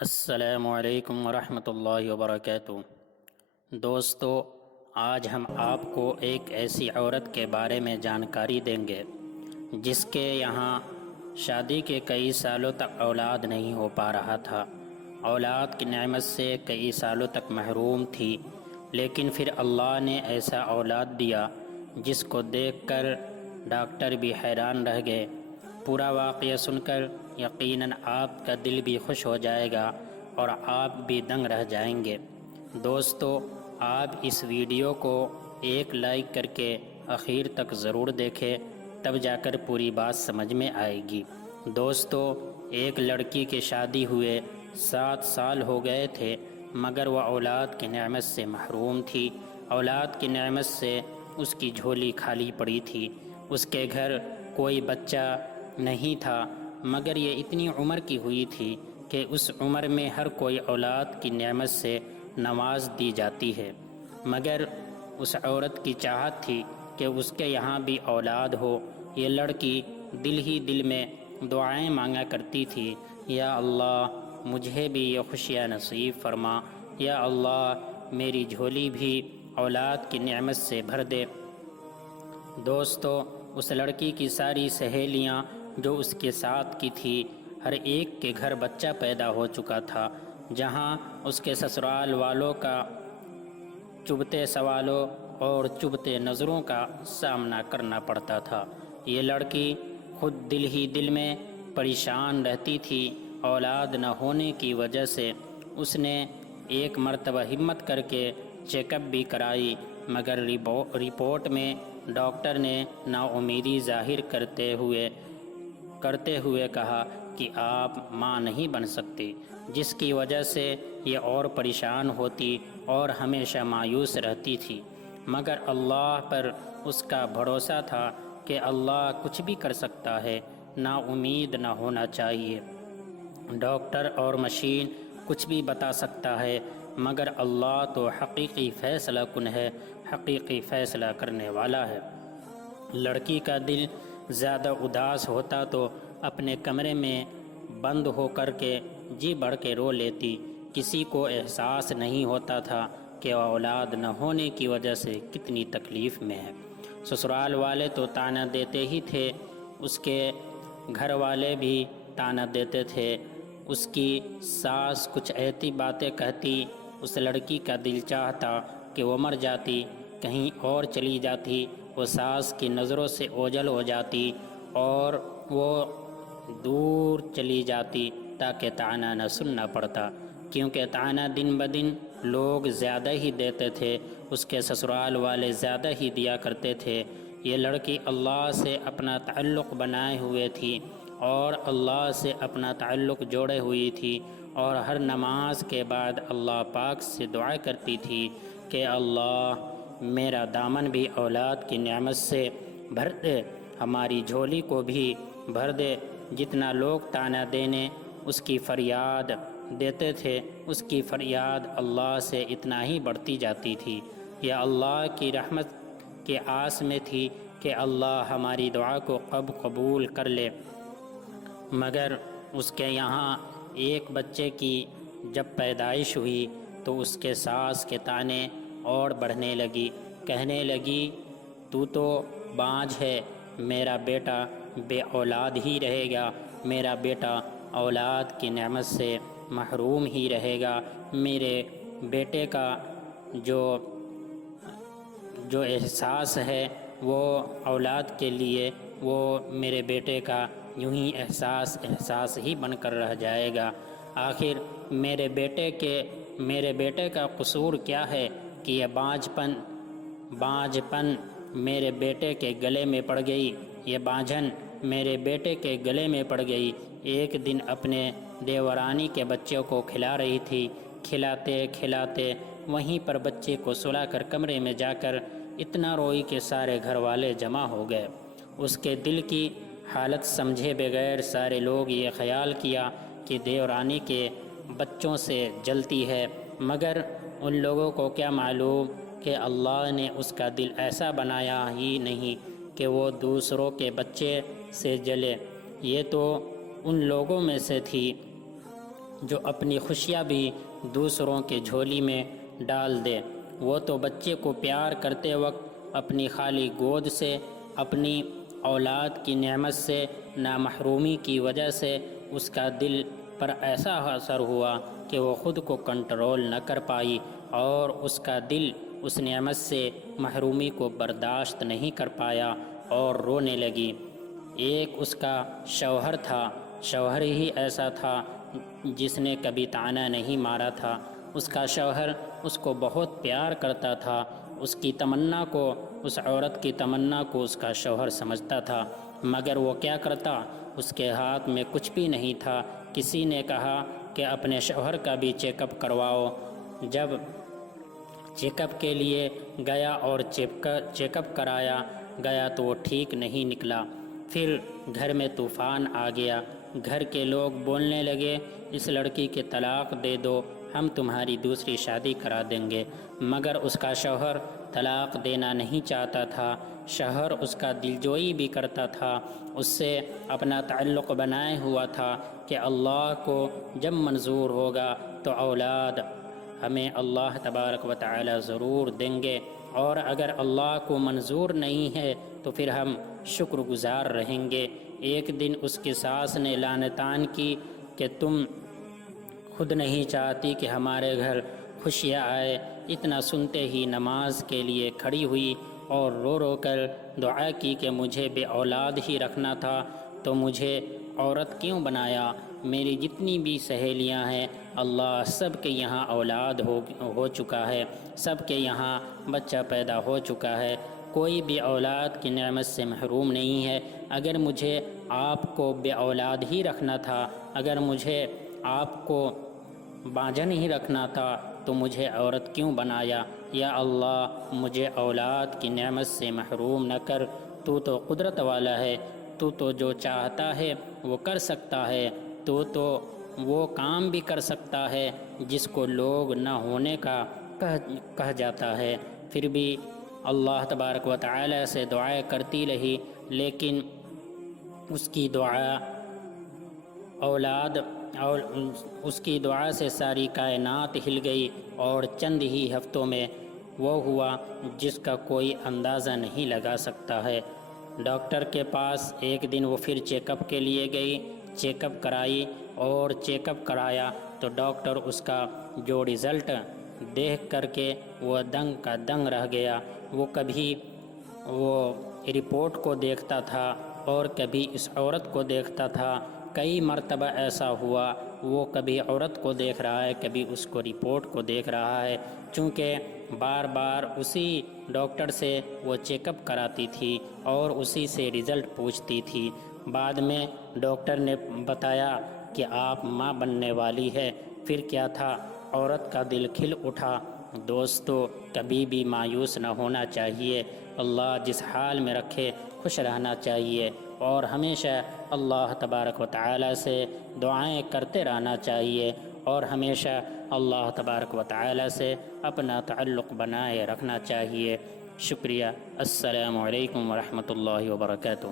السلام علیکم ورحمۃ اللہ وبرکاتہ۔ دوستو، آج ہم آپ کو ایک ایسی عورت کے بارے میں جانکاری دیں گے جس کے یہاں شادی کے کئی سالوں تک اولاد نہیں ہو پا رہا تھا۔ اولاد کی نعمت سے کئی سالوں تک محروم تھی، لیکن پھر اللہ نے ایسا اولاد دیا جس کو دیکھ کر ڈاکٹر بھی حیران رہ گئے۔ پورا واقعہ سن کر یقیناً آپ کا دل بھی خوش ہو جائے گا اور آپ بھی دنگ رہ جائیں گے۔ دوستو، آپ اس ویڈیو کو ایک لائک کر کے آخر تک ضرور دیکھیں، تب جا کر پوری بات سمجھ میں آئے گی۔ دوستو، ایک لڑکی کی شادی ہوئے 7 سال ہو گئے تھے، مگر وہ اولاد کی نعمت سے محروم تھی۔ اولاد کی نعمت سے اس کی جھولی خالی پڑی تھی۔ اس کے گھر کوئی بچہ نہیں تھا، مگر یہ اتنی عمر کی ہوئی تھی کہ اس عمر میں ہر کوئی اولاد کی نعمت سے نواز دی جاتی ہے، مگر اس عورت کی چاہت تھی کہ اس کے یہاں بھی اولاد ہو۔ یہ لڑکی دل ہی دل میں دعائیں مانگا کرتی تھی، یا اللہ مجھے بھی یہ خوشیاں نصیب فرما، یا اللہ میری جھولی بھی اولاد کی نعمت سے بھر دے۔ دوستو، اس لڑکی کی ساری سہیلیاں جو اس کے ساتھ کی تھی، ہر ایک کے گھر بچہ پیدا ہو چکا تھا، جہاں اس کے سسرال والوں کا چبھتے سوالوں اور چبھتے نظروں کا سامنا کرنا پڑتا تھا۔ یہ لڑکی خود دل ہی دل میں پریشان رہتی تھی۔ اولاد نہ ہونے کی وجہ سے اس نے ایک مرتبہ ہمت کر کے چیک اپ بھی کرائی، مگر رپورٹ میں ڈاکٹر نے نا امیدی ظاہر کرتے ہوئے کہا کہ آپ ماں نہیں بن سکتی، جس کی وجہ سے یہ اور پریشان ہوتی اور ہمیشہ مایوس رہتی تھی۔ مگر اللہ پر اس کا بھروسہ تھا کہ اللہ کچھ بھی کر سکتا ہے، نا امید نہ ہونا چاہیے۔ ڈاکٹر اور مشین کچھ بھی بتا سکتا ہے، مگر اللہ تو حقیقی فیصلہ کن ہے، حقیقی فیصلہ کرنے والا ہے۔ لڑکی کا دل زیادہ اداس ہوتا تو اپنے کمرے میں بند ہو کر کے جی بڑھ کے رو لیتی۔ کسی کو احساس نہیں ہوتا تھا کہ اولاد نہ ہونے کی وجہ سے کتنی تکلیف میں ہے۔ سسرال والے تو طعنہ دیتے ہی تھے، اس کے گھر والے بھی طعنہ دیتے تھے۔ اس کی ساس کچھ ایسی باتیں کہتی، اس لڑکی کا دل چاہتا کہ وہ مر جاتی، کہیں اور چلی جاتی، وہ ساس کی نظروں سے اوجھل ہو جاتی اور وہ دور چلی جاتی تاکہ طعنہ نہ سننا پڑتا، کیونکہ طعنہ دن بدن لوگ زیادہ ہی دیتے تھے، اس کے سسرال والے زیادہ ہی دیا کرتے تھے۔ یہ لڑکی اللہ سے اپنا تعلق بنائے ہوئے تھی اور اللہ سے اپنا تعلق جوڑے ہوئی تھی، اور ہر نماز کے بعد اللہ پاک سے دعا کرتی تھی کہ اللہ میرا دامن بھی اولاد کی نعمت سے بھر دے، ہماری جھولی کو بھی بھر دے۔ جتنا لوگ طعنہ دینے اس کی فریاد دیتے تھے، اس کی فریاد اللہ سے اتنا ہی بڑھتی جاتی تھی۔ یہ اللہ کی رحمت کے آس میں تھی کہ اللہ ہماری دعا کو قبول کر لے، مگر اس کے یہاں ایک بچے کی جب پیدائش ہوئی تو اس کے ساس کے طعنے اور بڑھنے لگی، کہنے لگی تو بانجھ ہے، میرا بیٹا بے اولاد ہی رہے گا، میرا بیٹا اولاد کی نعمت سے محروم ہی رہے گا، میرے بیٹے کا جو احساس ہے وہ اولاد کے لیے، وہ میرے بیٹے کا یوں ہی احساس ہی بن کر رہ جائے گا۔ آخر میرے بیٹے کا قصور کیا ہے کہ یہ بانجھ پن میرے بیٹے کے گلے میں پڑ گئی، یہ بانجھن میرے بیٹے کے گلے میں پڑ گئی۔ ایک دن اپنے دیورانی کے بچوں کو کھلا رہی تھی، کھلاتے کھلاتے وہیں پر بچے کو سلا کر کمرے میں جا کر اتنا روئی کہ سارے گھر والے جمع ہو گئے۔ اس کے دل کی حالت سمجھے بغیر سارے لوگ یہ خیال کیا کہ دیورانی کے بچوں سے جلتی ہے، مگر ان لوگوں کو کیا معلوم کہ اللہ نے اس کا دل ایسا بنایا ہی نہیں کہ وہ دوسروں کے بچے سے جلے۔ یہ تو ان لوگوں میں سے تھی جو اپنی خوشیاں بھی دوسروں کے جھولی میں ڈال دے۔ وہ تو بچے کو پیار کرتے وقت اپنی خالی گود سے، اپنی اولاد کی نعمت سے نامحرومی کی وجہ سے اس کا دل پر ایسا اثر ہوا کہ وہ خود کو کنٹرول نہ کر پائی اور اس کا دل اس نعمت سے محرومی کو برداشت نہیں کر پایا اور رونے لگی۔ ایک اس کا شوہر تھا، شوہر ہی ایسا تھا جس نے کبھی طعنہ نہیں مارا تھا۔ اس کا شوہر اس کو بہت پیار کرتا تھا، اس کی تمنا کو، اس عورت کی تمنا کو اس کا شوہر سمجھتا تھا، مگر وہ کیا کرتا، اس کے ہاتھ میں کچھ بھی نہیں تھا۔ کسی نے کہا کہ اپنے شوہر کا بھی چیک اپ کرواؤ۔ جب چیک اپ کے لیے گیا اور چیک اپ کرایا گیا تو وہ ٹھیک نہیں نکلا۔ پھر گھر میں طوفان آ گیا۔ گھر کے لوگ بولنے لگے، اس لڑکی کے طلاق دے دو، ہم تمہاری دوسری شادی کرا دیں گے۔ مگر اس کا شوہر طلاق دینا نہیں چاہتا تھا۔ شوہر اس کا دلجوئی بھی کرتا تھا، اس سے اپنا تعلق بنائے ہوا تھا کہ اللہ کو جب منظور ہوگا تو اولاد ہمیں اللہ تبارک و تعالی ضرور دیں گے، اور اگر اللہ کو منظور نہیں ہے تو پھر ہم شکر گزار رہیں گے۔ ایک دن اس کی ساس نے لعنتان کی کہ تم خود نہیں چاہتی کہ ہمارے گھر خوشیاں آئے۔ اتنا سنتے ہی نماز کے لیے کھڑی ہوئی اور رو رو کر دعا کی کہ مجھے بے اولاد ہی رکھنا تھا تو مجھے عورت کیوں بنایا؟ میری جتنی بھی سہیلیاں ہیں اللہ سب کے یہاں اولاد ہو چکا ہے، سب کے یہاں بچہ پیدا ہو چکا ہے، کوئی بھی اولاد کی نعمت سے محروم نہیں ہے۔ اگر مجھے آپ کو بے اولاد ہی رکھنا تھا، اگر مجھے آپ کو باجن ہی رکھنا تھا تو مجھے عورت کیوں بنایا؟ یا اللہ مجھے اولاد کی نعمت سے محروم نہ کر، تو قدرت والا ہے، تو جو چاہتا ہے وہ کر سکتا ہے، تو وہ کام بھی کر سکتا ہے جس کو لوگ نہ ہونے کا کہہ جاتا ہے۔ پھر بھی اللہ تبارک و تعالی سے دعائیں کرتی رہی، لیکن اس کی دعا اور اس کی دعا سے ساری کائنات ہل گئی اور چند ہی ہفتوں میں وہ ہوا جس کا کوئی اندازہ نہیں لگا سکتا ہے۔ ڈاکٹر کے پاس ایک دن وہ پھر چیک اپ کے لیے گئی، چیک اپ کرائی اور چیک اپ کرایا تو ڈاکٹر اس کا جو رزلٹ دیکھ کر کے وہ دنگ کا دنگ رہ گیا۔ وہ کبھی وہ رپورٹ کو دیکھتا تھا اور کبھی اس عورت کو دیکھتا تھا۔ کئی مرتبہ ایسا ہوا وہ کبھی عورت کو دیکھ رہا ہے، کبھی اس کو رپورٹ کو دیکھ رہا ہے، چونکہ بار بار اسی ڈاکٹر سے وہ چیک اپ کراتی تھی اور اسی سے رزلٹ پوچھتی تھی۔ بعد میں ڈاکٹر نے بتایا کہ آپ ماں بننے والی ہے۔ پھر کیا تھا، عورت کا دل کھل اٹھا۔ دوستو، کبھی بھی مایوس نہ ہونا چاہیے، اللہ جس حال میں رکھے خوش رہنا چاہیے اور ہمیشہ اللہ تبارک و تعالی سے دعائیں کرتے رہنا چاہیے اور ہمیشہ اللہ تبارک و تعالی سے اپنا تعلق بنائے رکھنا چاہیے۔ شکریہ۔ السلام علیکم ورحمۃ اللہ وبرکاتہ۔